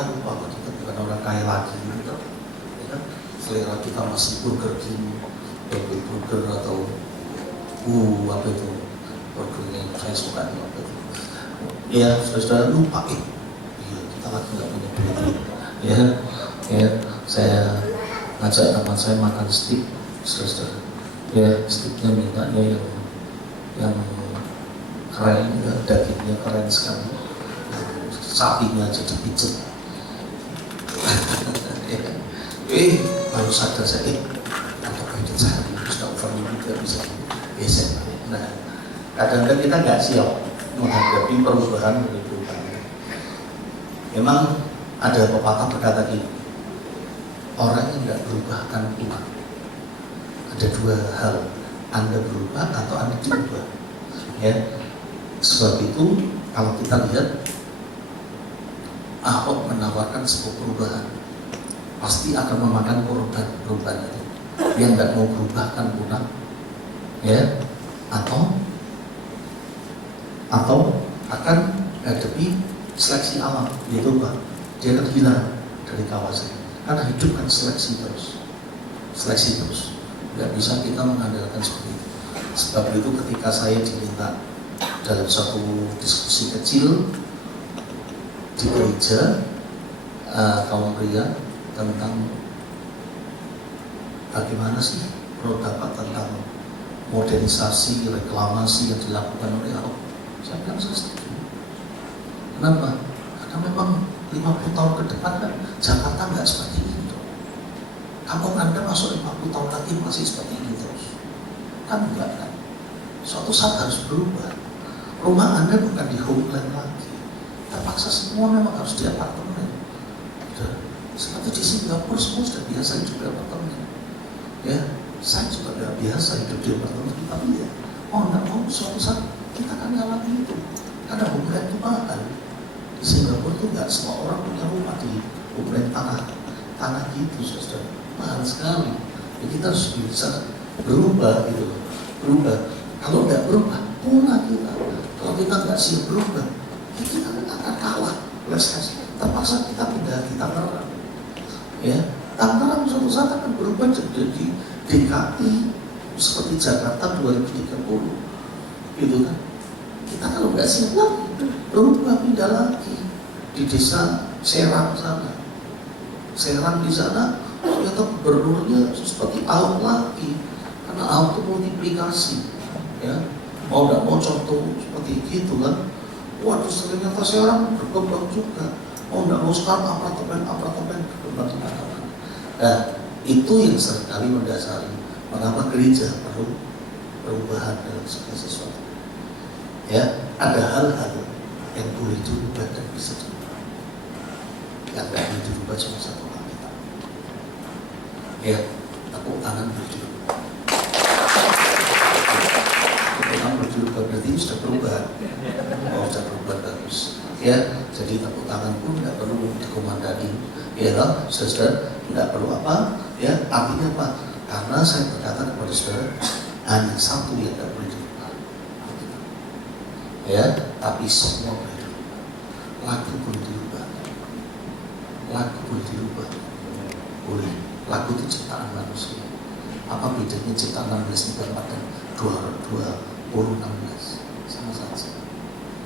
kita lupa bahwa kita bukan orang kaya lagi gitu. Ya kan? Selera kita masih Burger King, burger atau apa itu burger yang saya suka apa itu. Ya sudah lupa kita lagi nggak punya duit. Ya saya ngajak teman saya makan steak, saudara. Ya steaknya mintanya yang keren, ya, dagingnya keren sekali, sapinya aja dipijet. Baru sadar saya, atau budget saya sudah overload juga bisa geser. Nah, kadang-kadang kita nggak siap menghadapi perubahan dari perubahan. Memang ada pepatah berkata gini, orang yang nggak berubah akan kuat. Ada dua hal, Anda berubah atau Anda diubah. Ya, sebab itu kalau kita lihat Ahok menawarkan sebuah perubahan, pasti akan memakan korban perubahan itu. Yang nggak mau berubah akan punah, ya, atau akan hadapi seleksi alam, yaitu apa? Dia akan hilang dari kawasan. Karena hidup kan seleksi terus, nggak bisa kita mengandalkan seperti itu. Sebab itu ketika saya diminta dalam satu diskusi kecil di gereja kaum pria tentang bagaimana sih pendapat tentang modernisasi, reklamasi yang dilakukan oleh Ahok, saya bilang saya setuju. Kenapa? Karena memang 50 tahun ke depan kan Jakarta nggak seperti itu. Kampung Anda masuk 50 tahun lagi masih seperti ini terus. Kan enggak kan? Suatu saat harus berubah. Rumah Anda bukan di homeland lagi. Terpaksa semua memang harus di apartemen. Seperti di Singapura semua sudah biasa hidup di apartemen. Ya, saya juga nggak biasa hidup di apartemen. Tapi ya, mau nggak mau suatu saat kita akan alami itu. Karena homeland itu mahal. Di Singapura itu nggak semua orang punya rumah di homeland tanah gitu, sudah mahal sekali. Jadi kita harus bisa berubah gitu, berubah. Kalau nggak berubah, punah kita. Kalau kita nggak siap berubah, ya kita akan kalah. Terpaksa kita pindah di Tangerang. Ya, Tangerang suatu saat akan berubah jadi DKI seperti Jakarta 2030, gitu kan? Kita kalau nggak siap lagi, berubah pindah lagi di desa Serang sana. Serang di sana ternyata gubernurnya seperti Ahok lagi, karena Ahok itu multiplikasi, ya. Mau nggak mau contoh seperti gitu kan? Waduh, ternyata Serang berkembang juga. Mau nggak mau sekarang apartemen berkembang di mana-mana. Nah, itu yang seringkali mendasari mengapa gereja perlu perubahan dalam segala sesuatu. Ya, ada hal-hal yang boleh dirubah dan bisa dirubah. Yang nggak boleh dirubah cuma satu hal kita. Ya, tepuk tangan berdirubah. Tepuk tangan berdirubah berarti sudah berubah. Oh, sudah berubah bagus. Ya, jadi tepuk tangan pun tidak perlu dikomandani. Ya, saudara tidak perlu apa? Ya, artinya apa? Karena saya berkata kepada saudara hanya satu yang tidak boleh dirubah. Ya, tapi semua boleh dirubah. Lagu boleh dirubah. Lagu boleh dirubah. Boleh. Lagu itu ciptaan manusia. Apa bedanya ciptaan 1634 dan 2016? Sama saja.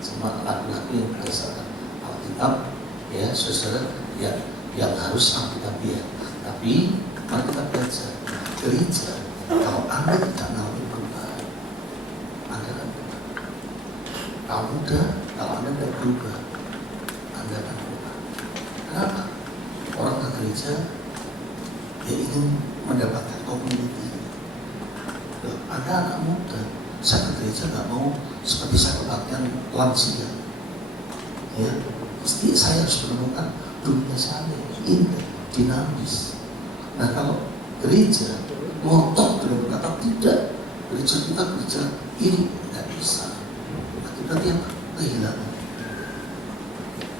Sama lagu-lagu yang berdasarkan Alkitab, ya, saudara, ya, yang harus Alkitabiah. Tapi mari kita belajar gereja. Kalau Anda tidak mau berubah, Anda akan berubah. Kalau muda, kalau Anda tidak berubah, Anda akan berubah. Kenapa? Orang ke gereja dia ingin mendapatkan community. Anda anak muda, saya ke gereja nggak mau seperti saya kebaktian lansia. Ya, mesti saya harus menemukan dunia saya indah, dinamis. Nah, kalau gereja ngotot dengan berkata tidak, gereja kita gereja ini tidak bisa. Akibatnya kehilangan.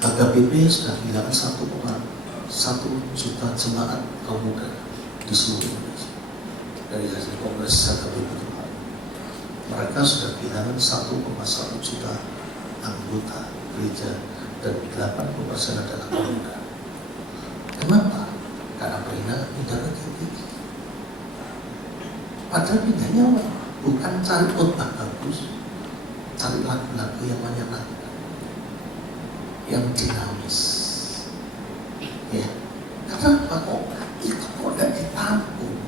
HKBP sudah kehilangan 1,1 juta jemaat kaum muda di seluruh Indonesia dari hasil kongres HKBP. Mereka sudah kehilangan 1,1 juta anggota gereja dan 80% adalah kaum muda. Padahal pindahnya bukan cari khotbah bagus, cari lagu-lagu yang menyenangkan, yang dinamis. Ya, kenapa kok itu kok tidak ditampung?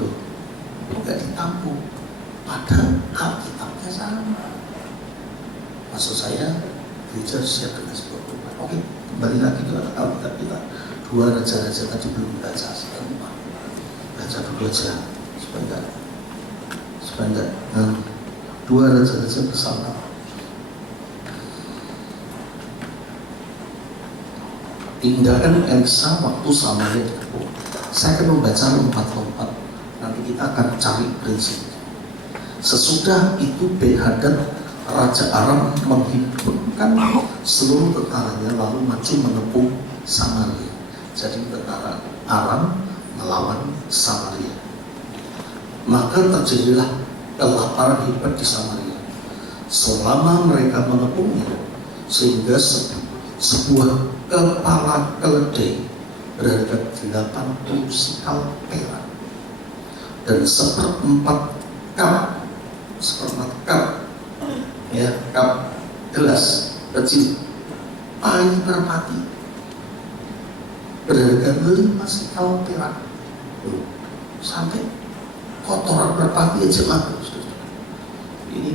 Loh, kok tidak ditampung? Padahal Alkitabnya sama. Maksud saya, gereja siap dengan sebuah perubahan. Oke, kembali lagi ke Alkitab kita. 2 Raja-Raja tadi belum baca, saya lupa. Baca dulu aja, supaya enggak. 2 Raja-Raja bersama. Tindakan Elisa waktu Samaria dikepung. Saya akan membaca lompat-lompat. Nanti kita akan cari prinsipnya. Sesudah itu Ben-Hadad Raja Aram menghimpunkan seluruh tentaranya lalu maju menepung Samaria. Jadi tentara Aram melawan Samaria. Maka terjadilah kelaparan hebat di Samaria selama mereka menepungnya, sehingga sebuah kepala keledai berharga 80 sikal perak dan 1/4 cup ya, cup gelas kecil air merpati berharga 5 sikal perak. Sampai kotoran merpati aja mabuk. Ini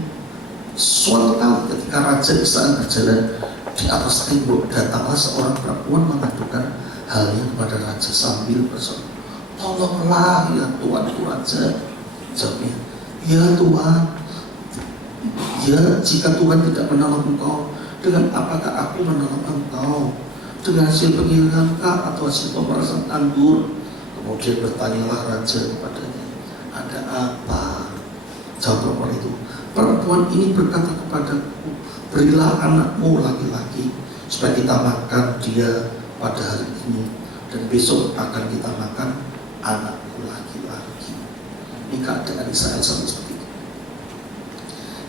suatu kali ketika Raja Israel berjalan di atas tembok, datanglah seorang perempuan mengadukan halnya kepada raja sambil berseru, "Tolonglah ya tuanku raja." Jawabnya, "Ya Tuhan, ya jika Tuhan tidak menolong engkau, dengan apakah aku menolong engkau? Dengan hasil pengiriman atau hasil pemerasan anggur?" Kemudian bertanyalah raja kepadanya, "Ada apa?" Jawab perempuan itu, "Perempuan ini berkata kepadaku, berilah anakmu laki-laki supaya kita makan dia pada hari ini, dan besok akan kita makan anakku laki-laki." Ini keadaan Israel sama seperti itu.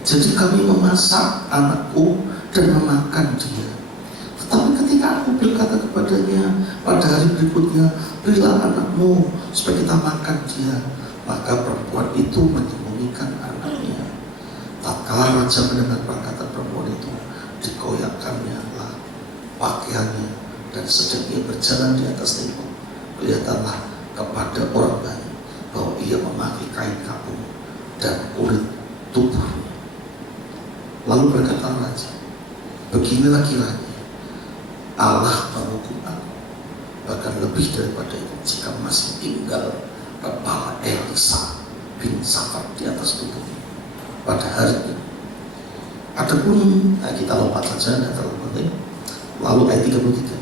Jadi kami memasak anakku dan memakan dia. Tetapi ketika aku berkata kepadanya pada hari berikutnya, berilah anakmu supaya kita makan dia, maka perempuan itu menyembunyikan anaknya. Tatkala raja mendengar perkataan perempuan itu, dikoyakkannya lah pakaiannya, dan sedang ia berjalan di atas tembok, kelihatanlah kepada orang banyak bahwa ia memakai kain kapur dan kulit tubuhnya. Lalu berkata raja, "Beginilah kiranya Allah menghukum aku, bahkan lebih daripada itu, jika masih tinggal kepala Elisa bin Safat di atas tubuhnya pada hari ini." Adapun kita lompat saja, tidak terlalu penting. Lalu ayat 33.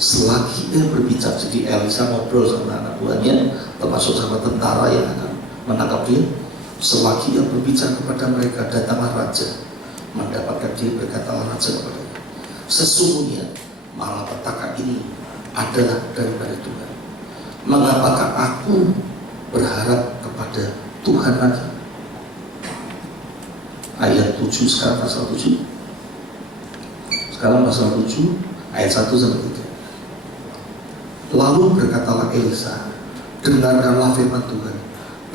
Selagi dia berbicara, jadi Elisa ngobrol sama anak buahnya, termasuk sama tentara yang akan menangkap dia. Selagi dia berbicara kepada mereka, datanglah raja. Mendapatkan dia, berkatalah raja kepadanya, "Sesungguhnya malapetaka ini adalah daripada Tuhan. Mengapakah aku berharap kepada Tuhan lagi?" Ayat 7 sekarang pasal 7. Sekarang pasal 7 ayat 1 sampai 3. Lalu berkatalah Elisa, "Dengarkanlah firman Tuhan.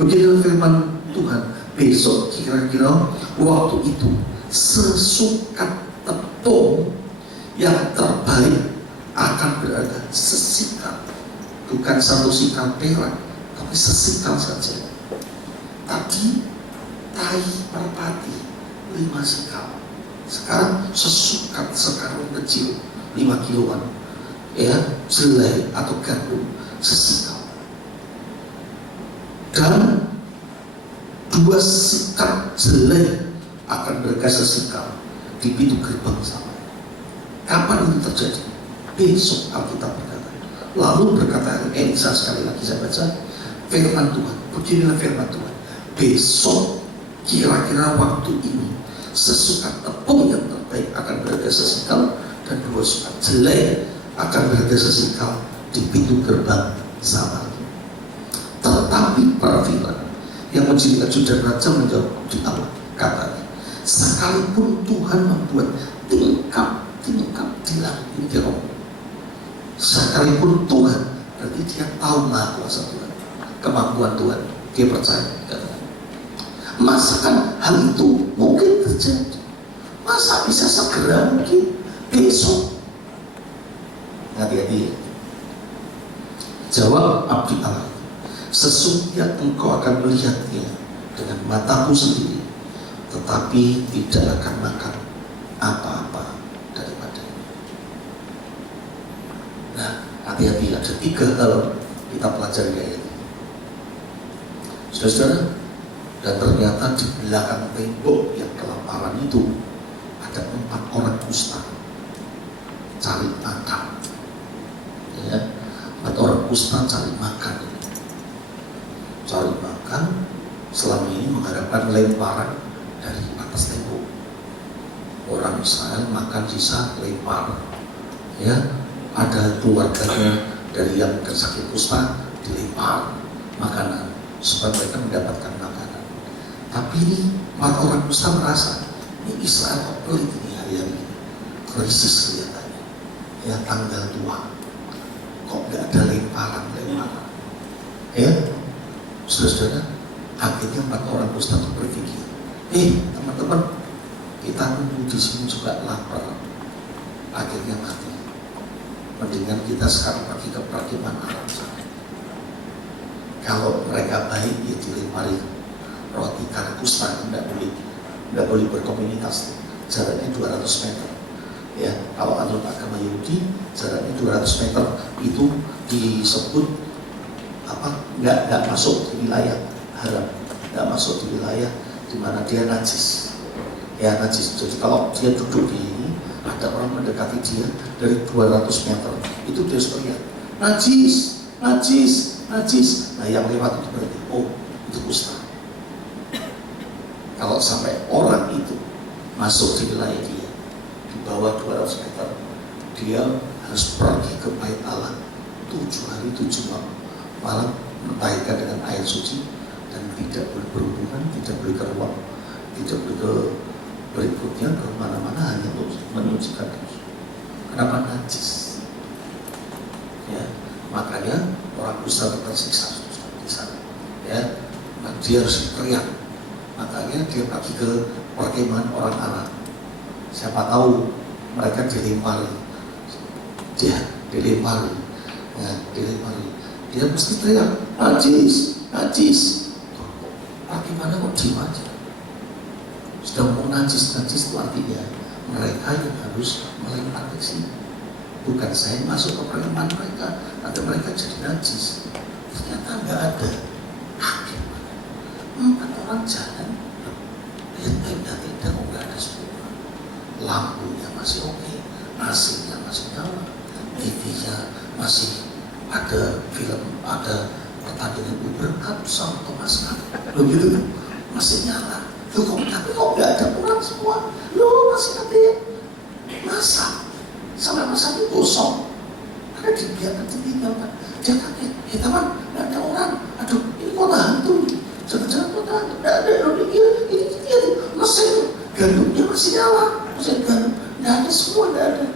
Beginilah firman Tuhan, besok kira-kira waktu itu sesukat tepung yang terbaik akan berharga sesikal." Bukan 1 sikal perak, tapi sesikal saja. Tadi tai merpati 5 sikal. Sekarang sesukat sekarang kecil 5 kiloan. Ya, jelai atau gandum sesikal. Dan 2 sikal jelai akan berharga sesikal di pintu gerbang sama. Kapan itu terjadi? Besok Alkitab berkata. Lalu berkata Elisa, sekali lagi saya baca firman Tuhan. Beginilah firman Tuhan, besok kira-kira waktu ini sesukat tepung yang terbaik akan berharga sesikal, dan 2 sukat jelai akan berharga sesikal di pintu gerbang Samaria. Tetapi para firman yang menjadi ajudan raja menjawab di Allah, katanya, sekalipun Tuhan membuat tingkap di langit ini sekalipun Tuhan, berarti dia tahu maha kuasa Tuhan. kemampuan Tuhan. Dia percaya. Masakan hal itu mungkin terjadi? Masa bisa segera mungkin besok? Hati-hati. Jawab abdi Allah, sesungguhnya engkau akan melihatnya dengan matamu sendiri, tetapi tidak akan makan apa-apa daripadanya. Nah, hati-hati, ada 3 hal kita pelajari ayat ini. Saudara-saudara, dan ternyata di belakang tembok yang kelaparan itu ada 4 orang kusta cari makan. Ya, 4 orang kusta cari makan. Cari makan selama ini mengharapkan lemparan dari atas tembok. Orang Israel makan sisa lempar. Ya, ada keluarganya dari yang tersakit kusta dilempar makanan supaya mereka mendapatkan makanan. Tapi ini 4 orang kusta merasa ini Israel kok pelit ini hari-hari ini, krisis kelihatannya. Ya, tanggal tua kok nggak ada lemparan. Ya, saudara, akhirnya 4 orang kusta berpikir, teman-teman, kita nunggu di sini juga lapar, akhirnya mati. Mendingan kita sekarang pergi ke perkampungan Arab sana. Kalau mereka baik, ya dilempari roti, karena kusta tidak boleh berkomunitas. Jaraknya 200 meter. Ya, kalau anut agama Yahudi, jaraknya 200 meter itu disebut apa? Nggak masuk di wilayah haram, nggak masuk di wilayah di mana dia najis. Ya, najis. Jadi kalau dia duduk di ini, ada orang mendekati dia dari 200 meter, itu dia teriak, najis, najis, najis. Nah, yang lewat itu berarti, oh, itu kusta. Kalau sampai orang itu masuk di wilayah dia di bawah 200 meter, dia harus pergi ke bait Allah 7 hari 7 malam, mentahirkan dengan air suci, dan tidak boleh berhubungan, tidak boleh keluar, tidak boleh ke berikutnya ke mana-mana, hanya untuk menyucikan diri. Kenapa? Najis. Ya, makanya orang kusta tersiksa di sana. Ya, dia harus teriak. Makanya dia pergi ke perkemahan orang Arab. Siapa tahu mereka dilempari. Dia dilempari. Ya, dilempari. Dia mesti teriak, najis, najis. Bagaimana kok diem aja? Sudah mau najis itu artinya mereka yang harus melempar ke sini. Bukan saya masuk ke perkemahan mereka, nanti mereka jadi najis. Ternyata nggak ada. 4 orang jalan, lihat tenda-tenda kok nggak ada semua. Lampunya masih oke, AC-nya masih nyala, TV-nya masih ada film, ada pertandingan Uber Cup sama Thomas Cup, begitu masih nyala. Tapi kok nggak ada orang semua? Masih ada ya? Masa? Sampai masa itu kosong. Karena dibiarkan ditinggalkan. Dia kaget, teman, nggak ada orang. Aduh, ini kota hantu. Jangan-jangan kota hantu. Nggak ada orang. Ini mesin gandumnya masih nyala. Mesin gandum, nggak ada semua, nggak ada.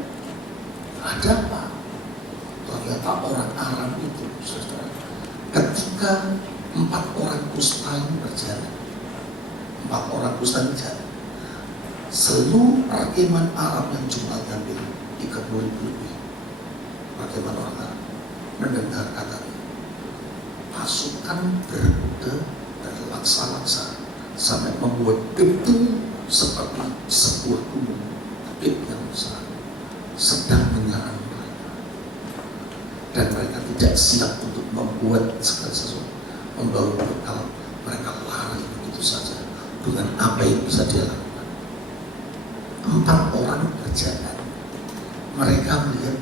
Ada apa? Ternyata orang Arab itu, saudara, ketika 4 orang kusta ini berjalan, 4 orang kusta ini jalan, seluruh perkemahan Arab yang jumlahnya 30.000 lebih, perkemahan orang Arab mendengar kata ini. Pasukan berkuda berlaksa-laksa sampai membuat debu seperti sebuah gunung api yang besar sedang menyerang mereka, dan mereka tidak siap untuk membuat segala sesuatu, membawa bekal. Mereka lari begitu saja dengan apa yang bisa dia lakukan. 4 orang berjalan, mereka melihat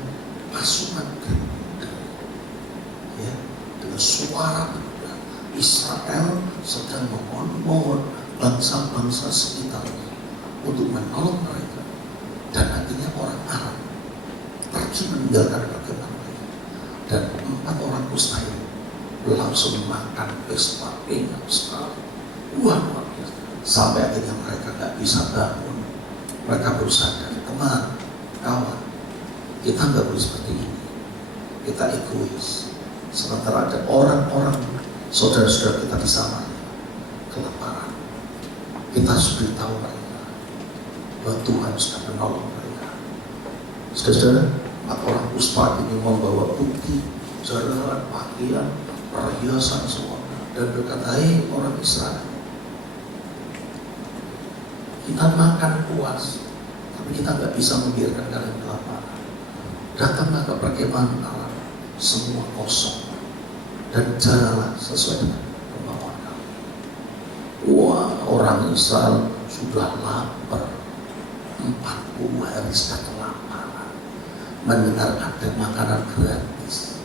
pasukan berkuda, ya, dengan suara berkuda. Israel sedang memohon bangsa-bangsa sekitarnya untuk menolong mereka, dan akhirnya orang Arab pergi meninggalkan perkemahan mereka, dan 4 orang kusta ini langsung makan pesta enak sekali. Wah, luar biasa. Sampai akhirnya mereka nggak bisa bangun. Mereka berusaha dari teman, kawan, kita nggak boleh seperti ini. Kita egois. Sementara ada orang-orang Saudara-saudara kita di Samaria kelaparan. Kita harus beritahu mereka bahwa Tuhan sudah menolong mereka. Saudara, 4 orang puspa ini membawa bukti, jalan, pakaian, perhiasan semua, dan berkata, "Hei orang Israel, kita makan puas, tapi kita nggak bisa membiarkan kalian kelaparan. Datanglah ke perkemahan Allah, semua kosong, dan jalanlah sesuai dengan kemauan kamu." Wah, orang Israel sudah lapar, 40 hari sudah kelaparan, mendengar ada makanan gratis.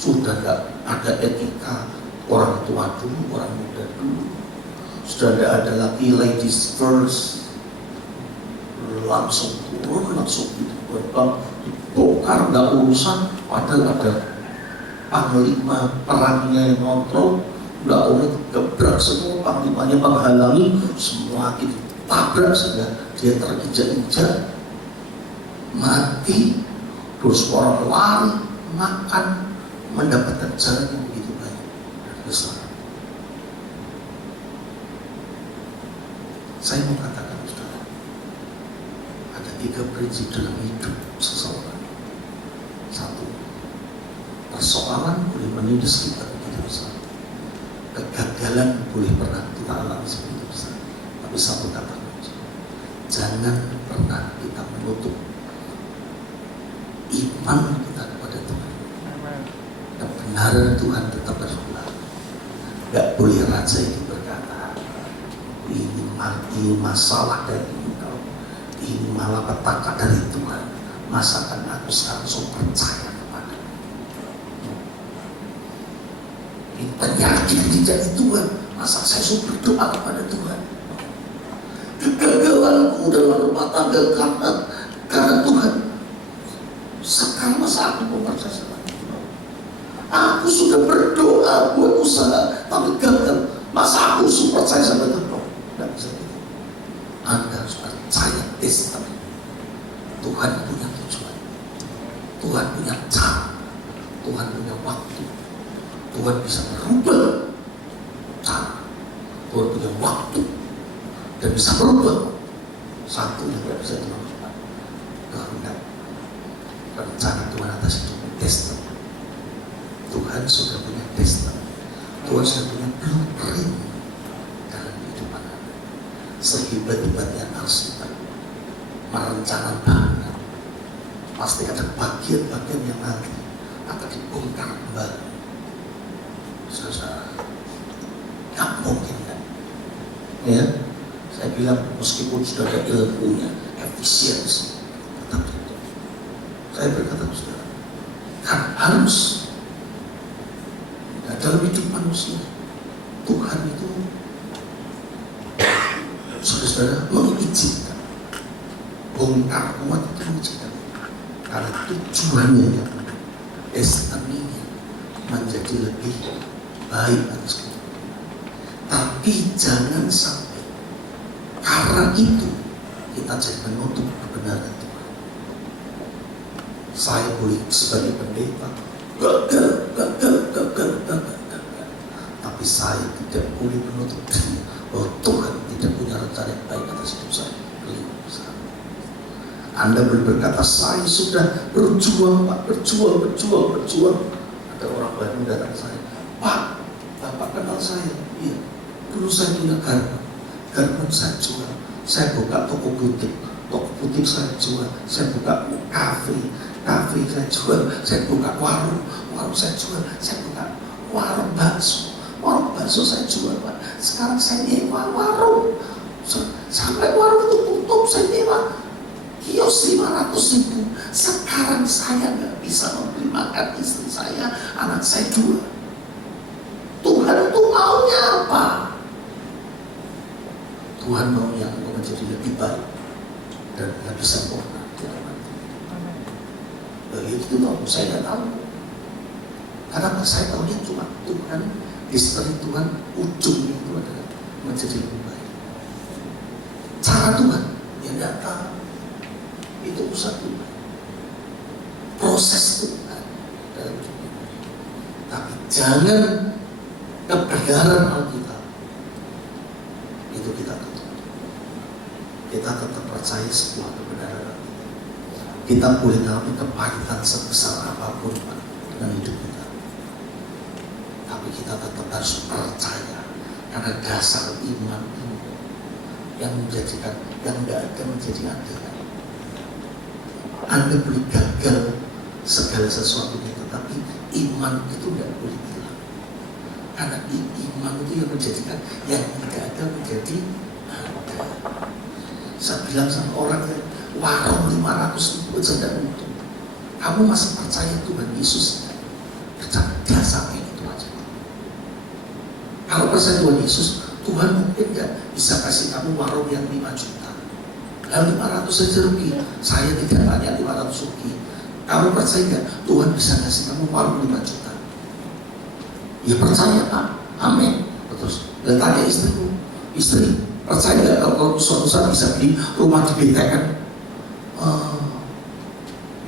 Sudah nggak ada etika orang tua dulu, orang muda dulu. Sudah tidak ada lagi ladies first, langsung turun, langsung dibongkar, nggak urusan. Padahal ada panglima perangnya yang kontrol, nggak boleh gebrak semua, panglimanya menghalangi, semua gitu tabrak sehingga dia terinjak-injak, mati. Terus orang lari makan, mendapatkan jalan yang begitu banyak dan besar. Saya mau katakan, saudara, ada 3 prinsip dalam hidup seseorang. 1, persoalan boleh menindas kita begitu besar, kegagalan boleh pernah kita alami sebegitu besar, tapi satu kata, jangan pernah kita menutup iman kita kepada Tuhan. Kebenaran Tuhan tetap berlaku. Gak boleh raja itu berkata, ini masalah dari engkau, ini malah petaka dari Tuhan, masakan aku sekarang so percaya kepada ini penyakit dijadi Tuhan, masa saya so berdoa kepada Tuhan. Kegagalanku dalam rumah tangga karena Tuhan, sekarang masa aku mau percaya sama Tuhan. Aku sudah berdoa buat usaha tapi gagal, masa aku so percaya sama Tuhan? Tidak bisa gitu. Anda harus percaya destiny. Tuhan punya tujuan, Tuhan punya cara, Tuhan punya waktu. Tuhan bisa merubah cara, Tuhan punya waktu dan bisa merubah. Satu yang tidak bisa dilakukan, kehendak, rencana Tuhan atas hidup, destiny. Tuhan sudah punya destiny, Tuhan sudah punya blueprint dalam kehidupan Anda. Sehebat-hebatnya arsitek merencanakan, pasti ada bagian-bagian yang nanti akan dibongkar kembali. Saudara, nggak mungkin kan? Ya, saya bilang meskipun sudah ada ilmunya, efisiensi, tetap itu. Saya berkata, saudara, kan harus dalam hidup manusia, Tuhan itu saudara mengizinkan bongkar umat itu, mengizinkan karena tujuannya yang destiny-nya menjadi lebih baik atas kita. Tapi jangan sampai karena itu kita jadi menutup kebenaran Tuhan. Saya boleh sebagai pendeta gagal. Tapi saya tidak boleh menutup diri bahwa Tuhan tidak punya rencana yang baik atas hidup saya. Anda boleh berkata, saya sudah berjuang, Pak, berjuang. Ada orang baru datang saya, Pak, Bapak kenal saya? Iya. Dulu saya punya garmen saya jual, saya buka toko butik saya jual, saya buka kafe saya jual, saya buka warung saya jual, saya buka warung bakso saya jual, Pak. Sekarang saya nyewa warung, sampai warung itu tutup, saya nyewa kios 500.000. Sekarang saya nggak bisa membeli makan istri saya, anak saya 2. Tuhan itu maunya apa? Tuhan maunya engkau menjadi lebih baik dan lebih sempurna dalam hati. Begitu tahu, saya nggak tahu. Karena saya tahunya cuma Tuhan, istri Tuhan, ujungnya itu adalah menjadi lebih baik. Cara Tuhan yang nggak tahu, itu usaha Tuhan, proses Tuhan dalam hidup. Tapi jangan kebenaran Alkitab itu kita tetap percaya sebuah kebenaran Alkitab. Kita boleh mengalami kepahitan sebesar apapun Pak, dengan hidup kita, tapi kita tetap harus percaya karena dasar iman ini yang menjadikan yang tidak ada menjadi ada. Anda boleh gagal segala sesuatunya, tetapi iman itu tidak boleh hilang. Karena iman itu yang menjadikan yang tidak ada menjadi ada. Saya bilang sama orang yang warung 500.000 aja tidak untung. Kamu masih percaya Tuhan Yesus? Dasarnya itu aja. Kalau percaya Tuhan Yesus, Tuhan mungkin nggak bisa kasih kamu warung yang 5 juta. Lalu 500 saja rugi. Saya tidak tanya 500 rugi. Kamu percaya nggak Tuhan bisa kasih kamu warung 5 juta? Ya percaya Pak. Amin. Terus dan tanya istriku, istri percaya nggak kalau suatu saat bisa beli rumah di BTN?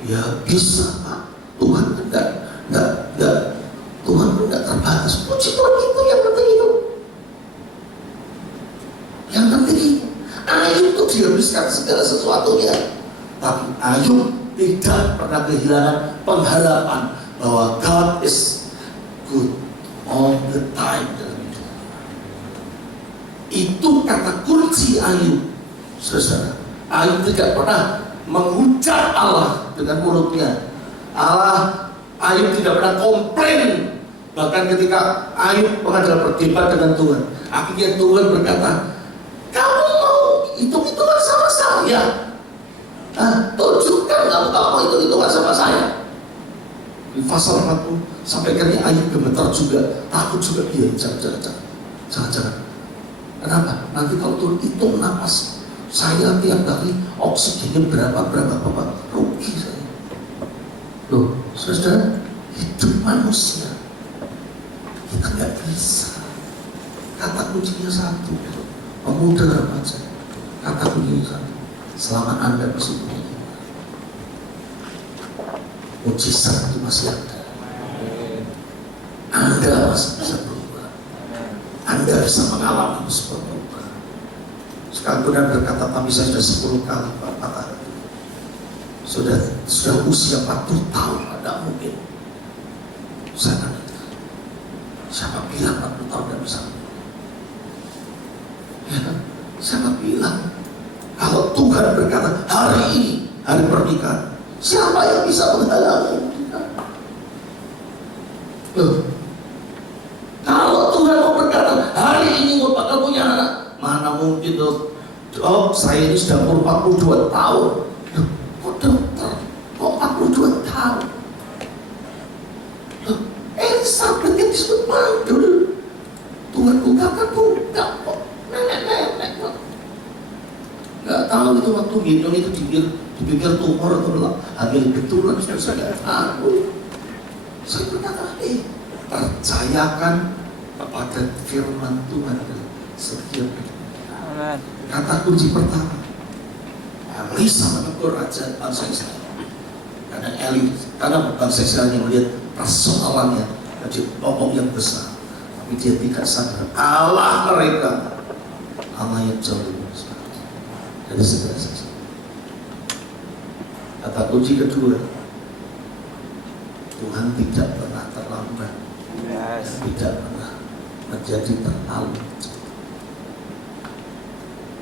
Ya bisa Pak. Tuhan enggak Tuhan enggak terbatas. Puji Tuhan, itu yang penting itu. Yang penting itu. Ayub itu dihabiskan segala sesuatunya, tapi Ayub tidak pernah kehilangan pengharapan bahwa God is good all the time dalam hidup. Itu kata kunci Ayub, saudara. Ayub tidak pernah menghujat Allah dengan mulutnya. Ayub tidak pernah komplain. Bahkan ketika Ayub menghadap berdebat dengan Tuhan, akhirnya Tuhan berkata, kamu mau hitung-hitungan sama saya? Tunjukkan kamu mau hitung-hitungan sama saya. Di pasal 40 sampai kali Ayub gemetar juga, takut juga. Dia jangan. Kenapa? Nanti kalau Tuhan hitung napas saya tiap hari oksigennya berapa Bapak, rugi saya. Loh, saudara, hidup manusia kita nggak bisa. Kata kuncinya satu, pemuda remaja. Kata kuncinya satu, selama Anda masih punya iman, mujizat itu masih ada. Anda masih bisa berubah. Anda bisa mengalami sebuah perubahan. Sekarang Tuhan berkata, tapi saya sudah 10 kali Pak patah hati. Sudah usia 40 tahun, tidak mungkin. Siapa bilang 40 tahun tidak bisa? Ya kan? Siapa bilang? Kalau Tuhan berkata hari ini hari pernikahan, siapa yang bisa menghalangi pernikahan? Loh, kalau Tuhan mau berkata hari ini mau bakal punya anak, mana mungkin tuh? Oh, saya ini sudah umur 42 tahun. Loh, kok dokter? Kok 42 tahun? Loh, Elizabeth yang disebut mandul. Tuhan bukakan buka kok. Nenek kok. Gak tahu itu waktu gendong itu dipikir tumor atau hamil betulan, saya gak tahu. Saya berkata, percayakan kepada firman Tuhan setiap hidup. Kata kunci pertama, Elisa menegur raja bangsa Israel. Karena bangsa Israel yang melihat persoalannya jadi bobok yang besar, tapi dia tidak sadar Allah mereka Allah yang jauh lebih besar dari segala sesuatu. Kata kunci kedua, Tuhan tidak pernah terlambat, tidak pernah menjadi terlalu.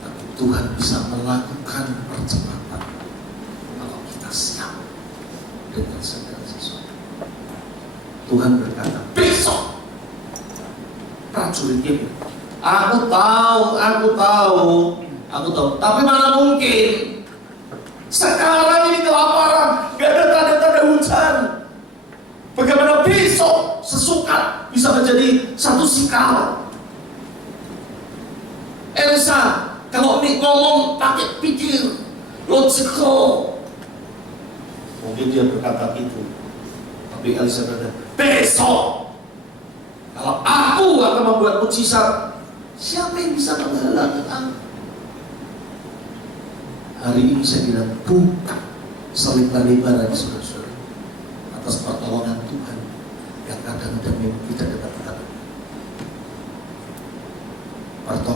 Tapi Tuhan bisa melakukan percepatan kalau kita siap dengan segala sesuatu. Tuhan berkata, besok prajuritnya, aku tahu, tapi mana mungkin sekarang ini kelaparan, gak ada tanda-tanda hujan. Bagaimana besok sesukat bisa menjadi satu sikap? Elisa kalau ngomong pakai pikir logical, mungkin dia berkata itu. Tapi Elisa berkata, besok kalau aku akan membuat mujizat, siapa yang bisa menghalangi aku? Hari ini saya bilang, buka selip-selipan saudara-saudara atas pertolongan Tuhan yang kadang-kadang memang kita dapat.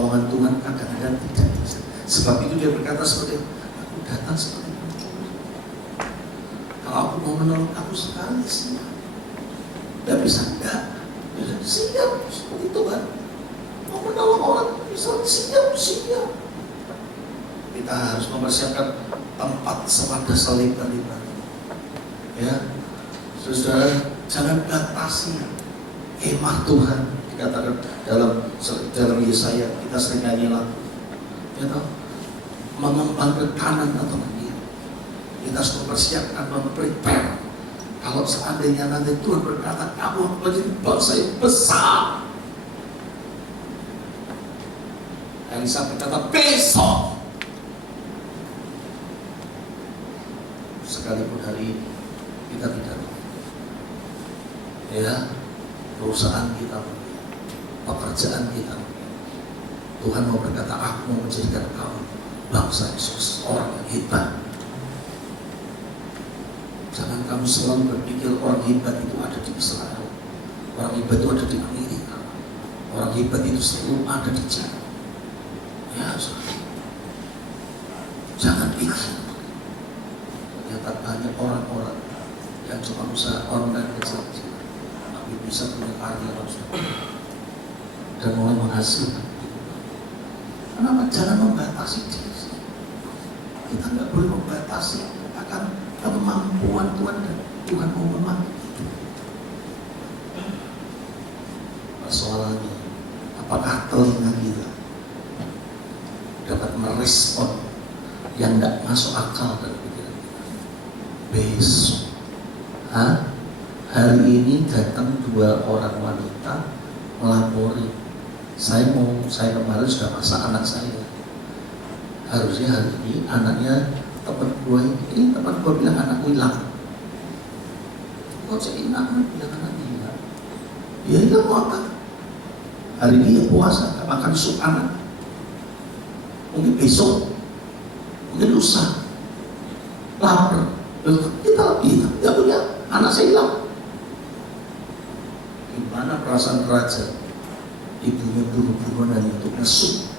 omongan Tuhan kadang-kadang tidak bisa. Sebab itu dia berkata seperti, aku datang seperti itu. Kalau aku mau menolong aku sekarang, siap. Tidak bisa, enggak. Siap, seperti itu kan. Mau menolong orang, bisa siap. Kita harus mempersiapkan tempat sepadan salib tadi. Ya, saudara, jangan batasi kemah Tuhan. Dikatakan dalam Yesaya, kita sering nyanyi lagu, ya toh, mengembang ke kanan atau ke kiri. Kita harus mempersiapkan, memprepare. Kalau seandainya nanti Tuhan berkata, kamu akan menjadi bangsa yang besar. Elisa berkata, besok. Sekalipun hari ini kita tidak tahu. Ya, perusahaan kita, pekerjaan kita. Tuhan mau berkata, aku mau menjadikan kamu bangsa yang sukses, orang yang hebat. Jangan kamu selalu berpikir orang hebat itu ada di Israel, orang hebat itu ada di Amerika, orang hebat itu selalu ada di China. Ya, jangan pikir. Ternyata banyak orang-orang yang cuma usaha online kecil-kecil, tapi bisa punya karya dan mulai menghasilkan. Kenapa? Jangan membatasi diri. Kita nggak boleh membatasi akan kemampuan Tuhan dan Tuhan mau memakai. Persoalannya, apakah telinga kita dapat merespon yang nggak masuk akal dalam pikiran kita? Besok, hari ini datang 2 orang wanita melapori, saya kemarin sudah masak anak saya. Harusnya hari ini anaknya teman gue bilang anakku hilang. Kok saya hilang? Bilang anaknya hilang. Ya hilang apa? Hari ini ya puasa, gak makan sup anak. Mungkin besok, mungkin lusa, lapar. Kita lebih, gak punya anak saya hilang. Gimana perasaan raja? Ibunya buru-buru hanya untuk ngesuk.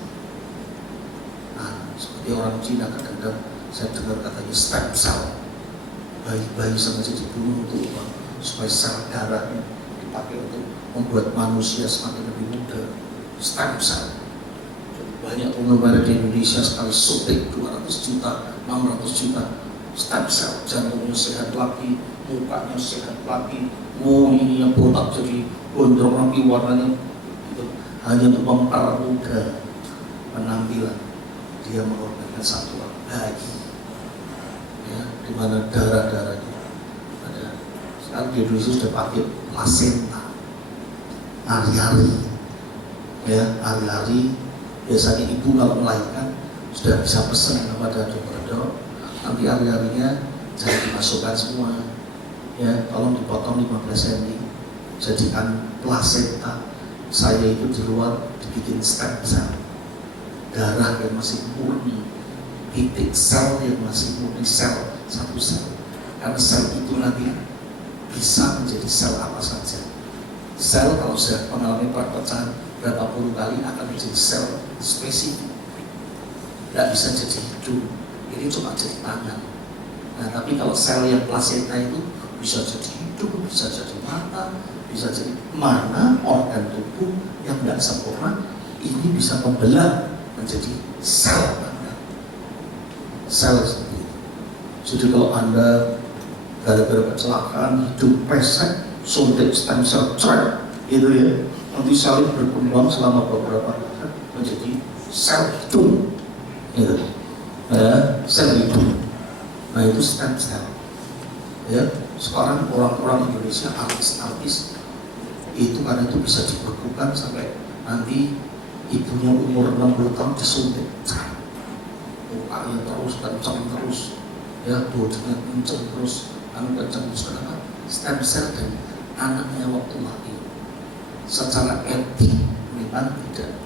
Nah, seperti orang Cina kadang-kadang saya dengar katanya stem cell. Bayi-bayi sengaja dibunuh untuk supaya sel darahnya dipakai untuk membuat manusia semakin lebih muda. Stem cell. Banyak penggemar di Indonesia sekali suntik 200 juta, 600 juta. Stem cell, jantungnya sehat lagi, mukanya sehat lagi. Ini yang botak jadi gondrong lagi warnanya. Hanya untuk mempermudah penampilan. Dia mengorbankan satu orang bayi, ya, di mana darah-darahnya ada. Sekarang di Indonesia sudah pakai plasenta, ari-ari, ya, ari-ari. Biasanya ibu kalau melahirkan sudah bisa pesan kepada dokter, nanti ari-arinya jangan dimasukkan semua, ya, tolong dipotong 15 cm, jadikan plasenta. Saya itu di luar dibikin stem cell, darah yang masih murni, titik sel yang masih murni, sel, satu sel. Karena sel itu nanti bisa menjadi sel apa saja. Sel kalau sudah mengalami perpecahan berapa puluh kali akan menjadi sel spesifik. Tidak bisa jadi hidup, ini cuma jadi tangan. Nah, tapi kalau sel yang plasenta itu bisa jadi hidup, bisa jadi mata, bisa jadi mana organ tubuh yang tidak sempurna ini bisa membelah menjadi sel Anda. Sel sendiri. Jadi kalau Anda gara-gara kecelakaan hidup pesek, suntik stem cell track, gitu ya, nanti sel berkembang selama beberapa hari menjadi sel hidup, gitu. Ya, sel hidup. Nah itu stem cell. Ya, sekarang orang-orang Indonesia, artis-artis itu karena itu bisa dibekukan sampai nanti ibunya umur 60 tahun disuntik, mukanya terus kencang terus, ya, bodinya kencang terus, kencang terus. Kenapa? Stem cell dan anaknya waktu lahir secara etik memang tidak,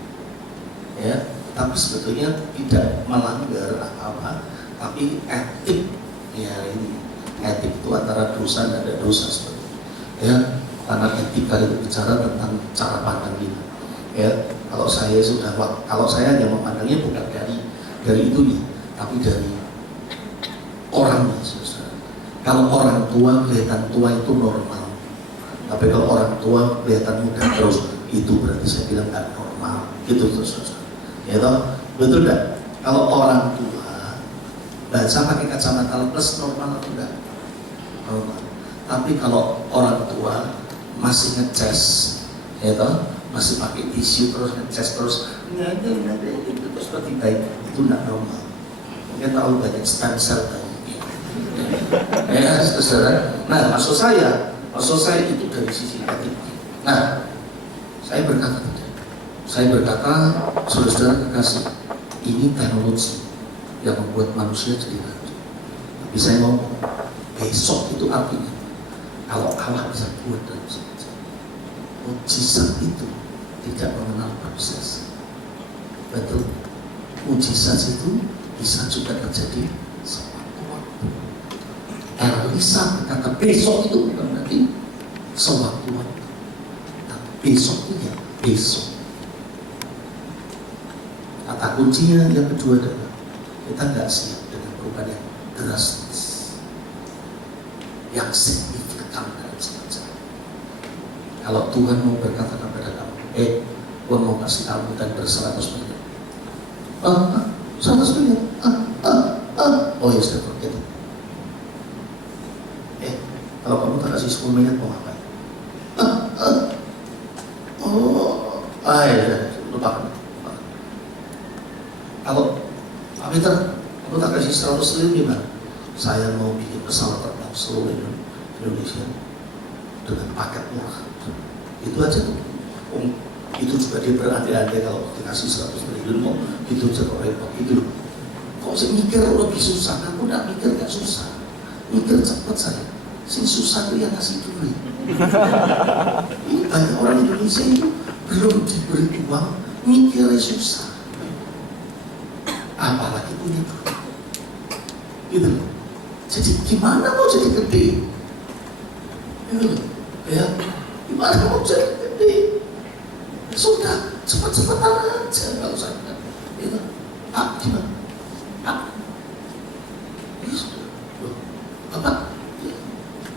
ya, tapi sebetulnya tidak melanggar apa, tapi etik, ya, ini etik itu antara dosa dan tidak dosa sebetulnya, ya. Karena etika itu bicara tentang cara pandang kita. Ya, kalau saya hanya memandangnya bukan dari itunya, tapi dari orangnya, saudara. Kalau orang tua kelihatan tua itu normal, tapi kalau orang tua kelihatan muda terus, itu berarti saya bilang nggak normal, gitu saudara. Ya toh, betul enggak? Kalau orang tua baca pakai kacamata plus normal atau enggak? Normal. Tapi kalau orang tua masih ngeces, ya toh, masih pakai tisu terus ngeces terus itu terus seperti bayi, itu enggak normal. Mungkin terlalu banyak stem cell tadi. Ya, saudara. Nah, maksud saya itu dari sisi etik. Nah, saya berkata, saudara kekasih, ini teknologi yang membuat manusia jadi maju. Tapi saya ngomong, besok itu artinya kalau Allah bisa buat dalam sekejap, mujizat itu tidak mengenal proses. Betul, mujizat itu bisa juga terjadi sewaktu-waktu. Elisa berkata besok itu bukan berarti sewaktu-waktu, tapi besok itu ya besok. Kata kuncinya yang kedua adalah kita nggak siap dengan perubahan yang drastis, yang signifikan dalam sekejap. Kalau Tuhan mau berkata kepada kamu, Tuhan mau kasih kamu dan ber-100 miliar. 100 miliar? Oh ya sudah, forget it. Kalau kamu tak kasih 10 miliar mau ngapain? Ya lupakan. Kalau Pak Peter, kamu tak kasih 100 triliun gimana? Saya mau bikin pesawat terbang seluruh Indonesia dengan paket murah. Itu aja tuh. Itu juga dia berandai-andai kalau dikasih 100 triliun kok itu jadi repot gitu loh. Kok saya mikir lebih susah? Aku gak mikir gak susah. Mikir cepat saya. Sing susah itu yang ngasih duit. Ini banyak orang Indonesia itu belum diberi uang, mikirnya susah. Apalagi punya duit. Gitu loh. Jadi gimana mau jadi gede? Gitu loh. Ya, gimana mau jadi gede? Sudah, cepat-cepatan aja kalau saya bilang. Gitu. Gimana? Ya sudah. Loh, Bapak, ya,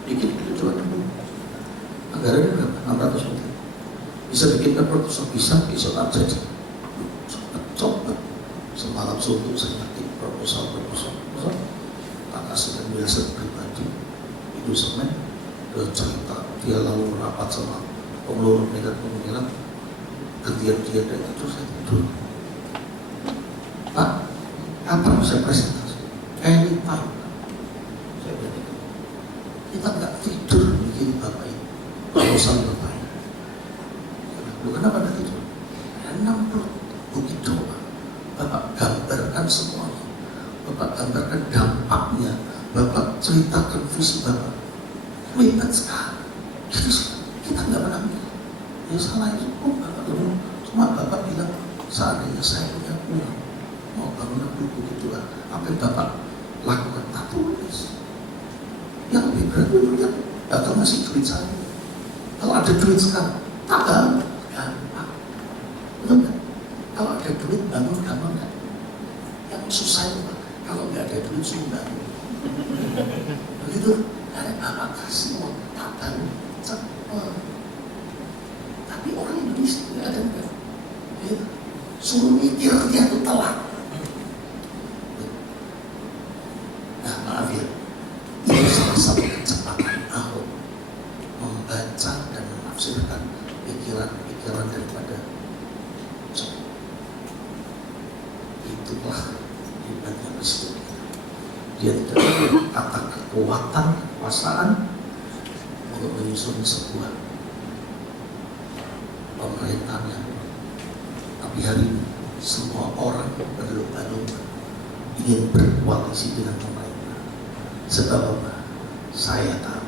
bikin tujuan dulu. Anggarannya berapa? 600 miliar. Bisa bikin proposal? Bisa aja. Cepet. Semalam suntuk saya ngerti proposal. Tak kasih biasa pribadi. Itu semen, udah cerita. Dia lalu rapat sama pengelola pengadilan. Gantian dan itu saya tidur. Pak, kapan saya presentasi? Anytime. Saya bilang itu. Kita nggak tidur bikin bapak ini. Proposal bapak ini. Kenapa nggak tidur? 60 bukti doa. Bapak gambarkan semuanya. Bapak gambarkan dampaknya. Bapak ceritakan visi bapak. Hebat sekali. Kita nggak pernah mikir. Ya salah itu. Bapak dulu. Cuma bapak bilang, seandainya saya punya uang, mau bangun begitu lah. Apa yang bapak lakukan? Tak tulis. Yang lebih berat itu yang bakal ngasih duit saya. Kalau ada duit sekarang, tak gampang. Betul nggak? Kalau ada duit bangun gampang nggak? Yang susah itu Pak, kalau nggak ada duit sumbang. Begitu, ada bapak kasih uang, tak bangun, cepet. Tapi orang Indonesia nggak ada nggak? Ya, suruh mikir dia tuh telat. Nah maaf ya, itu salah satu kecepatan Ahok membaca dan menafsirkan pikiran daripada itulah hebatnya Presiden. Dia tidak kata kekuatan, kekuasaan untuk menyusun sebuah pemerintahan yang, tapi hari ini semua orang berlomba-lomba ingin berkoalisi dengan pemerintah. Sebab apa? Saya tahu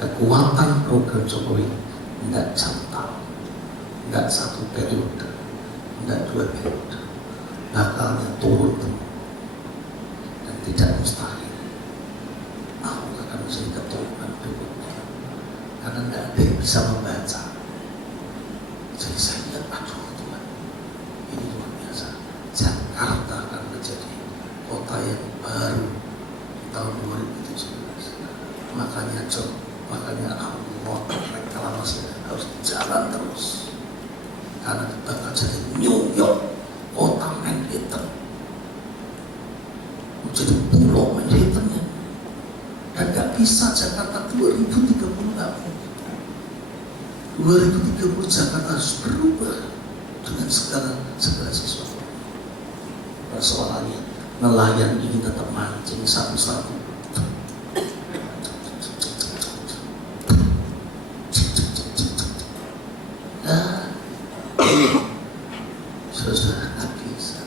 kekuatan program Jokowi tidak jangkau, tidak satu periode, tidak 2 periode, bakalnya turun dan tidak mustahil. Aku akan menjadi keturunan berikutnya karena tidak ada yang bisa membaca Jadi saya lihat, aduh Tuhan, ini luar biasa. Jakarta akan menjadi kota yang baru tahun 2017. Makanya Allah reklamasi harus jalan terus. Karena kita akan jadi New York, kota Manhattan, menjadi pulau Manhattan ya. Dan gak bisa Jakarta 2030 gak mungkin. 2030 Jakarta harus berubah dengan segala sesuatu. Persoalannya nelayan ini tetap mancing satu-satu. Sudah nggak bisa.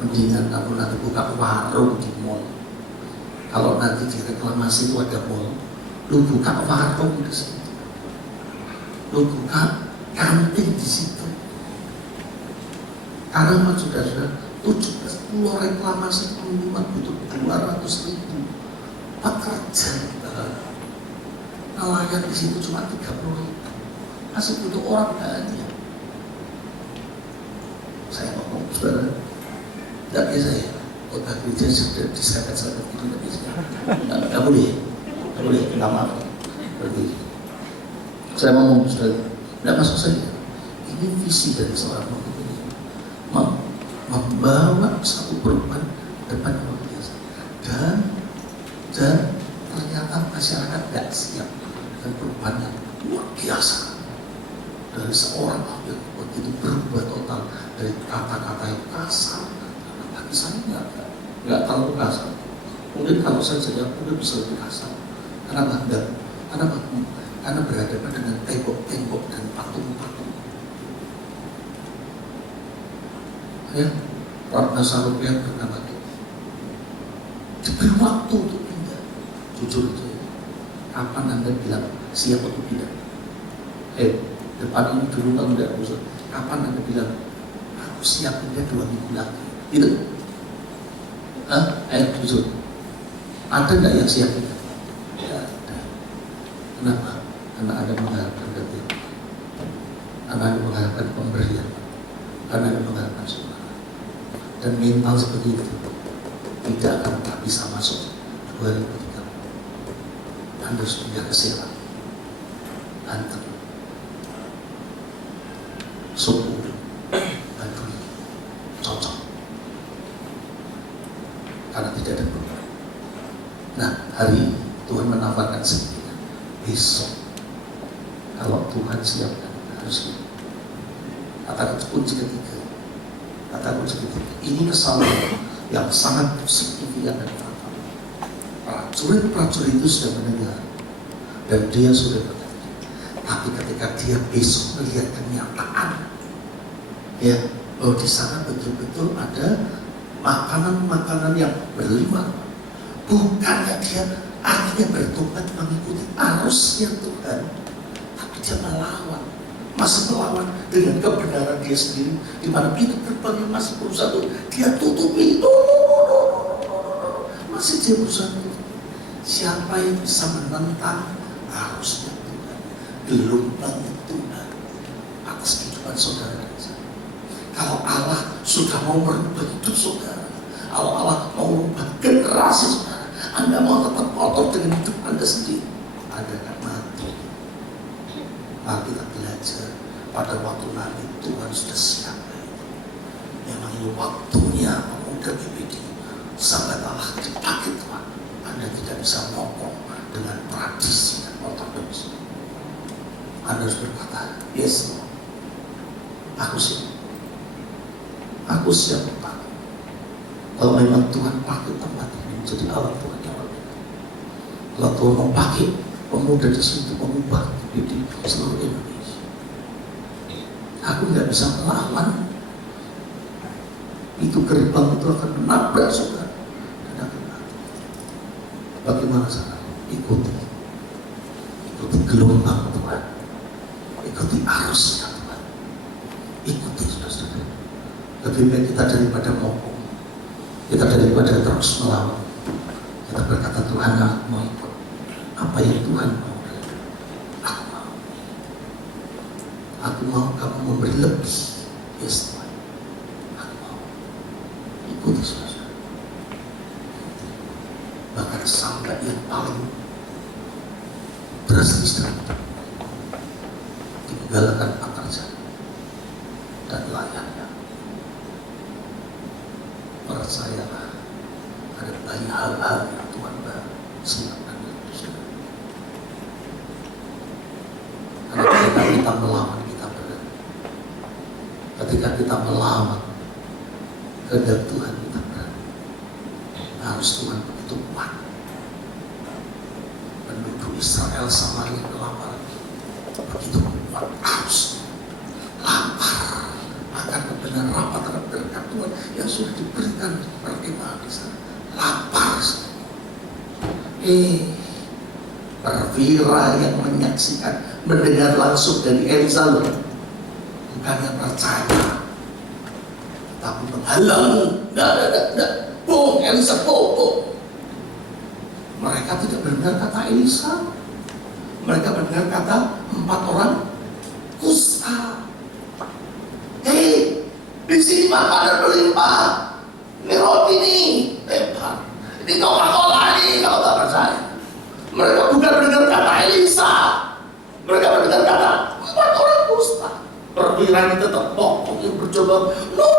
Mendingan kamu nanti buka warung di mall. Kalau nanti di reklamasi itu ada mall, lu buka warung di situ. Lu buka kantin di situ. Karena sudah 17 pulau reklamasi pengumuman butuh 200.000 pekerja. Nelayan di situ cuma 30.000. Masih butuh orang banyak. Saya ngomong, saudara, tidak bisa ya. Kota gereja sudah diseret-seret itu tidak bisa. Tidak boleh, tidak boleh. Minta maaf. Berarti saya ngomong, saudara, tidak masuk saja. Ini visi dari seorang pemimpin, membawa satu perubahan depan yang luar biasa. Dan ternyata masyarakat tidak siap dengan perubahan yang luar biasa. Dari seorang yang begitu berubah total, dari kata-kata yang kasar. Bagi saya nggak terlalu kasar. Mungkin kalau saya saja mungkin bisa lebih kasar. Kenapa enggak? Karena berhadapan dengan tembok-tembok dan patung-patung. Ya, Ratna Sarupian berkata itu. Diberi waktu untuk pindah. Jujur itu ya. Kapan Anda bilang siap untuk pindah? Depan ini dulu kamu tidak usah. Kapan Anda bilang aku siap pindah 2 minggu lagi? Gitu? Jujur. Ada nggak yang siap pindah? Tidak ada. Kenapa? Karena Anda mengharapkan gantian. Karena Anda mengharapkan pemberian. Karena Anda mengharapkan surga. Dan mental seperti itu tidak akan bisa masuk 2030. Anda harus pindah ke Serang, Banten, Solo, Baduy, cocok. Karena tidak ada perubahan. Nah, hari ini Tuhan menawarkan sembilan. Besok, kalau Tuhan siapkan, harus kata kunci ketiga. Kata kunci ketiga. Ini kesalahan yang sangat signifikan dan fatal. Prajurit-prajurit itu sudah mendengar dan dia sudah berkata. Tapi ketika dia besok melihat kenyataan, ya, bahwa di sana betul-betul ada makanan-makanan yang berlimpah, bukannya dia akhirnya bertobat mengikuti arusnya Tuhan, tapi dia melawan, masih melawan dengan kebenaran dia sendiri, di mana pintu gerbang yang masih berusaha dia tutupi, masih dia berusaha tutupi. Siapa yang bisa menentang arusnya Tuhan, gelombangnya Tuhan atas kehidupan saudara dan saya? Kalau Allah sudah mau merubah hidup saudara, kalau Allah mau merubah generasi saudara, Anda mau tetap kotor dengan hidup Anda sendiri, Anda akan mati. Mari kita belajar pada waktu nanti Tuhan sudah siap. Memang ini waktunya pemuda GBD sampai Allah dipakai Tuhan. Anda tidak bisa ngomong dengan tradisi dan ortodoks. Anda harus berkata, yes, aku siap. Aku siap Pak. Kalau memang Tuhan pakai tempat ini menjadi alat Tuhan yang berbeda. Kalau Tuhan mau pakai pemuda di situ mengubah di seluruh Indonesia, aku nggak bisa melawan. Itu gerbang itu akan menabrak saudara dan akan mati. Bagaimana saudara? Ikuti gelombang Tuhan, ikuti arusnya Tuhan, ikuti saudara. Lebih baik kita daripada ngomong, kita daripada terus melawan. Kita berkata Tuhan, aku mau ikut apa yang Tuhan mau. Aku Aku mau kamu memberi lebih. Yes Tuhan, aku mau. Ikuti saudara. Bahkan sampai yang paling drastis ditinggalkan pekerjaan dan layannya. Percayalah, ada banyak hal-hal yang Tuhan siapkan untuk saudara. Karena ketika kita melawan, kita berani. Ketika kita melawan kehendak Tuhan, kita berani. Harus Tuhan begitu kuat. Penduduk Israel Samaria kelaparan, begitu kuat, harus lapar akan kebenaran, lapar terhadap berkat Tuhan yang sudah diberikan perkemahan di sana. Lapar. Perwira yang menyaksikan, mendengar langsung dari Elisa, bukannya percaya, tapi menghalang. Tidak, bohong Elisa, bohong. Mereka tidak benar kata Elisa. Mereka benar kata 4 orang kusta. Di sini makanan berlimpah. Ini roti nih, lempar. Ini Coca-Cola nih, kalau tak percaya. Mereka bukan mendengar kata Elisa. Mereka mendengar kata 4 orang kusta. Perwira tetap bohong, yang bercoba. No.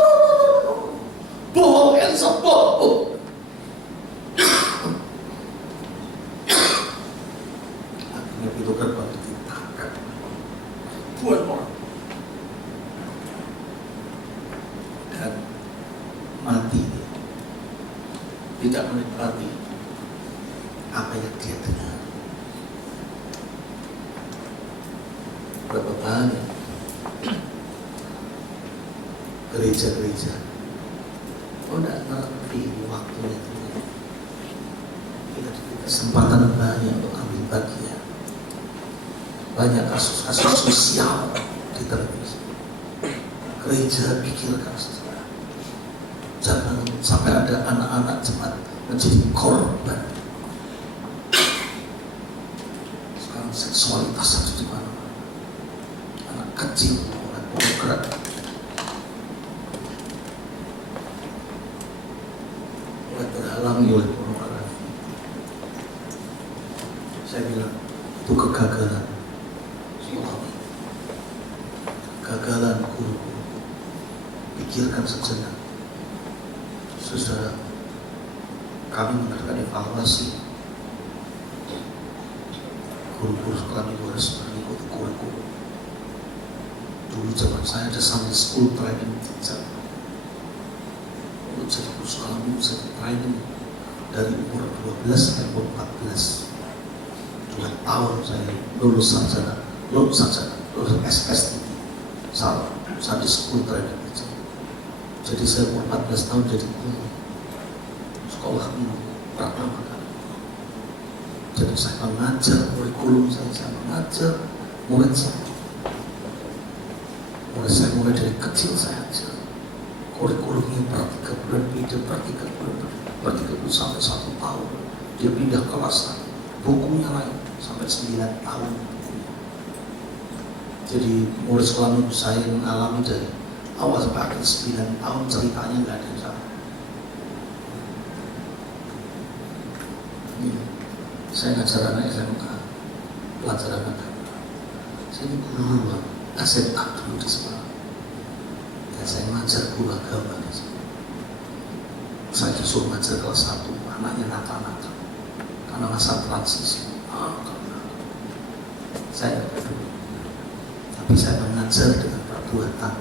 Bohong Elisa, bohong. Akhirnya itu kan baru ditangkap. Buat orang. Dan mati. Tidak menikmati apa yang dia dengar. Berapa banyak gereja-gereja tidak ngerti waktunya itu. Kita diberi kesempatan banyak untuk ambil bagian. Banyak kasus-kasus sosial di televisi. Gereja pikirkan sejarah. Jangan sampai ada anak-anak jemaat menjadi korban. Sekarang seksualitas ada di mana-mana. Anak kecil mulai pornografi, mulai terhalangi oleh pornografi. Saya bilang itu kegagalan suami, kegagalan guru. Pikirkan sejenak. Saudara, kami mengadakan evaluasi. Guru-guru kami harus mengikuti kurikulum. Dulu zaman saya ada Sunday School Training Teacher. Untuk jadi guru sekolah minggu saya training dari umur 12 sampai umur 14. 2 tahun saya lulus sarjana, lulus SST, Sunday School Training Teacher. Jadi saya umur 14 tahun jadi guru sekolah minggu pertama kali. Jadi saya mengajar kurikulum saya mengajar murid saya. Murid saya mulai dari kecil saya ajar. Kurikulumnya per 3 bulan pindah, per 3 bulan, per 3 bulan sampai 1 tahun. Dia pindah kelas lagi. Bukunya lain sampai 9 tahun. Jadi murid sekolah minggu saya mengalami dari awal sampai akhir 9 tahun ceritanya nggak ada yang sama. Saya ngajar anak SMK, pelajaran agama. Saya ini guru SMA dulu di sekolah. Dan saya ngajar guru agama di sekolah. Saya disuruh ngajar kelas 1, anaknya nakal-nakal. Karena masa transisi. Saya nggak peduli. Tapi saya mengajar dengan perbuatan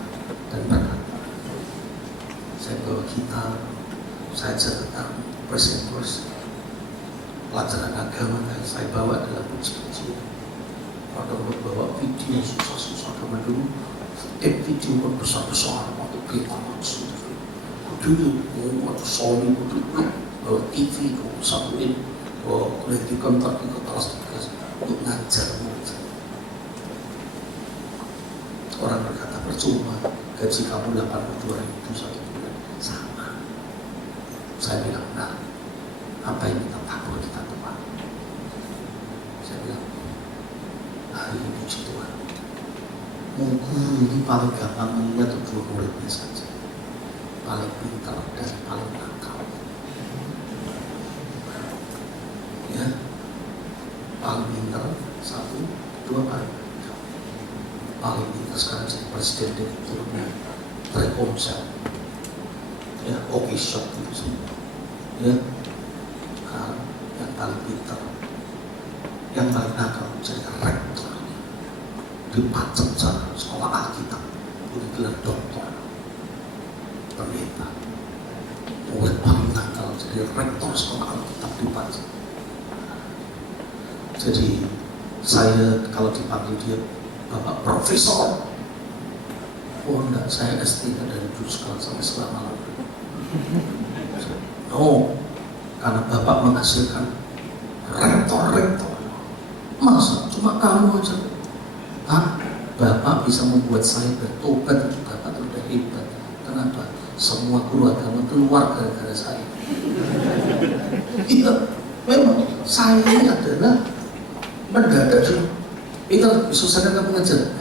dan perkataan. Saya bawa gitar, saya ajar tentang presenters. Pelajaran agama yang saya bawa dalam puji-pujian. Pada membawa video susah-susah agama dulu, video pun besar-besar waktu kita maksud. Dulu waktu Sony dulu bawa TV itu satuin, bawa kuliah di kantor di kelas untuk ngajar murid. Orang berkata percuma, gaji kamu 82.000 satu bulan, sama. Saya bilang, nah, apa yang kita takut kita Tuhan? Saya bilang, hari ini puji Tuhan, Guru ini paling gampang mengingat dua muridnya saja, paling pintar dan paling nakal. Ya, paling pintar satu, dua paling pintar sekarang jadi presiden dari turunnya Telkomsel, ya, Oke Shop itu semua. Ya, sekarang yang paling pintar, yang paling nakal jadi rektor di Pancasila sekolah Alkitab, udah gelar doktor, pendeta. Murid paling nakal jadi rektor sekolah Alkitab di Pancasila. Jadi saya kalau dipanggil dia Bapak Profesor, oh enggak, saya S3 dari Jurusan sampai selama lalu. No, karena Bapak menghasilkan rektor-rektor. Masa cuma kamu aja? Hah? Bapak bisa membuat saya bertobat, Bapak itu udah hebat. Kenapa? Semua guru agama keluar gara-gara saya. Iya, memang saya ini adalah mendadak dulu. Itu susah kamu ngajar.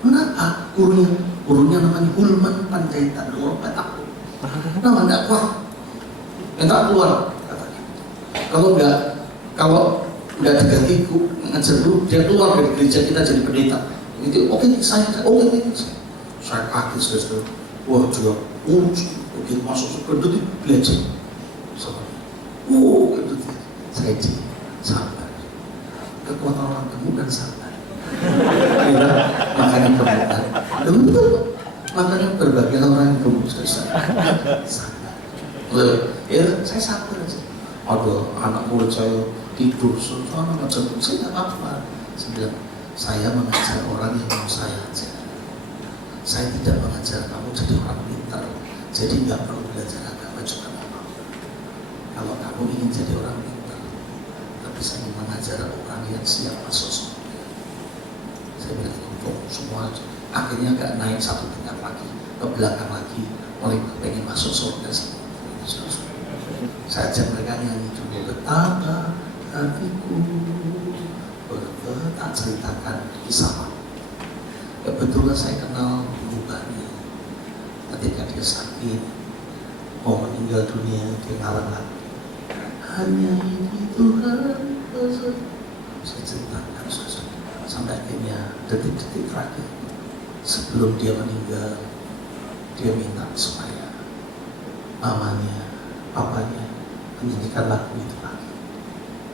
Kenapa? Gurunya namanya Hulman Panjaitan, orang Batak. Nama enggak kuat, minta keluar katanya. Kalau enggak diganti ngajar dulu, dia keluar dari gereja kita jadi pendeta. Itu oke, saya kaget sudah. Wah dia, begitu masuk seperti itu belajar. Gitu. Saya sabar. Kekuatan orang gemuk dan sabar. Makanya kemudian, betul. Makanya berbagai orang yang gemuk sabar. Ya, saya sabar aja. Ada anak murid saya tidur, soalnya macam itu, saya nggak apa-apa. Saya mengajar orang yang mau saya ajar. Saya tidak mengajar kamu jadi orang pintar, jadi nggak perlu belajar agama juga nggak mau. Kalau kamu ingin jadi orang pintar, tapi saya mengajar orang yang siap masuk surga. Saya bilang untuk semua, akhirnya nggak naik satu tingkat lagi, ke belakang lagi, mulai pengen masuk surga semua. Saya ajak mereka nyanyi dulu, betapa hatiku tak ceritakan kisah. Kebetulan saya kenal ibunya. Ketika dia sakit, mau meninggal dunia, dia ngalang hanya ini Tuhan. Saya ceritakan sampai akhirnya detik-detik terakhir sebelum dia meninggal, dia minta supaya mamanya, papanya menyanyikan lagu itu lagi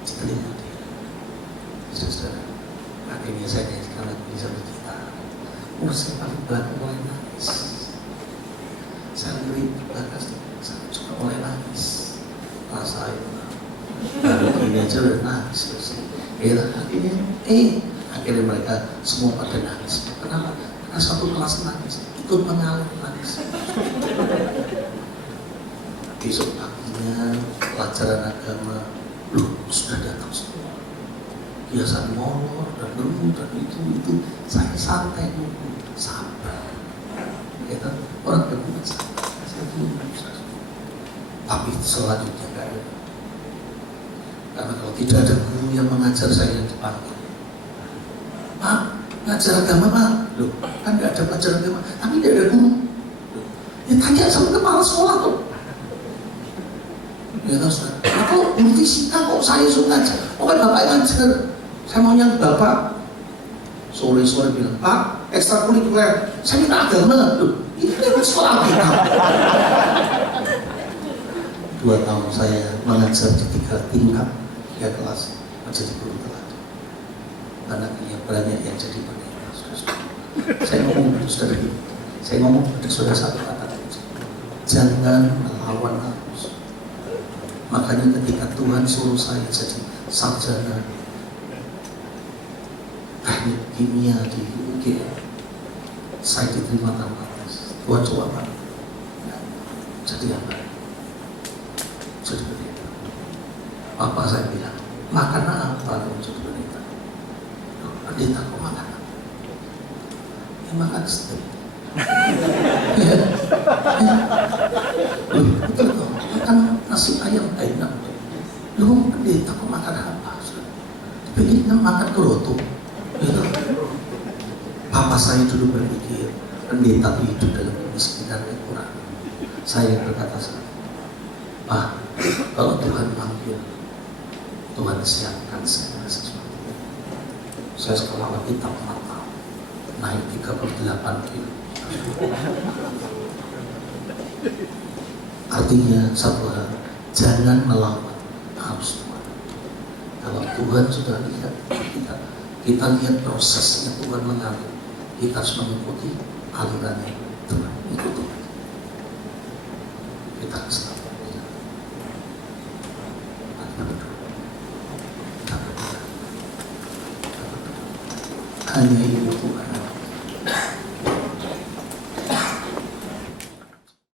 di telinga dia. Saudara, akhirnya saya nyanyikan lagu ini sampai kita. Saya paling belakang mulai nangis. Saya ngeri belakang, saya juga mulai nangis. Rasa itu, lalu ini aja udah nangis terus. Akhirnya mereka semua pada nangis. Kenapa? Karena satu kelas nangis, ikut mengalir nangis. Besok paginya pelajaran agama, sudah datang semua. Biasa molor dan nunggu dan itu saya santai nunggu, sabar. Kita orang berguna sabar, saya nunggu. Tapi selanjutnya nggak ada. Karena kalau tidak ada guru yang mengajar saya yang dipanggil, Pak, ngajar agama Pak, loh kan nggak ada pelajaran agama, tapi tidak ada guru. Ya tanya sama kepala sekolah tuh. Ya tahu sudah. Kalau guru fisika kok saya suruh ngajar? Oh kan bapak yang ngajar. Saya maunya bapak sore-sore bilang, Pak, ekstrakurikuler, saya minta agama. Loh, ini kan sekolah kita. 2 tahun saya mengajar di 3 tingkat ya kelas menjadi guru teladan. Dan akhirnya banyak yang jadi pendeta. Saya ngomong pada saudara itu, saya ngomong pada saudara satu kata, jangan melawan arus. Makanya ketika Tuhan suruh saya jadi sarjana teknik kimia di UGM, saya diterima tanpa tes. Tuhan coba apa? Jadi apa? Jadi pendeta. Bapak saya bilang, makan apa kalau jadi pendeta? Pendeta kok makan apa? Ya makan steak. Betul kok, makan nasi ayam enak. Lu pendeta kok makan apa? Pengen makan keroto. Papa saya dulu berpikir pendeta hidup dalam kemiskinan yang kurang. Saya berkata, Pak, kalau Tuhan panggil, Tuhan siapkan saya sesuatu. Saya sekolah kitab 4 tahun, naik 38 kilo. Artinya satu hal, jangan melawan arus Tuhan. Kalau Tuhan sudah lihat kita lihat prosesnya Tuhan mengalir, kita harus mengikuti alirannya Tuhan. Ikuti. Kita harus tahu. Hanya itu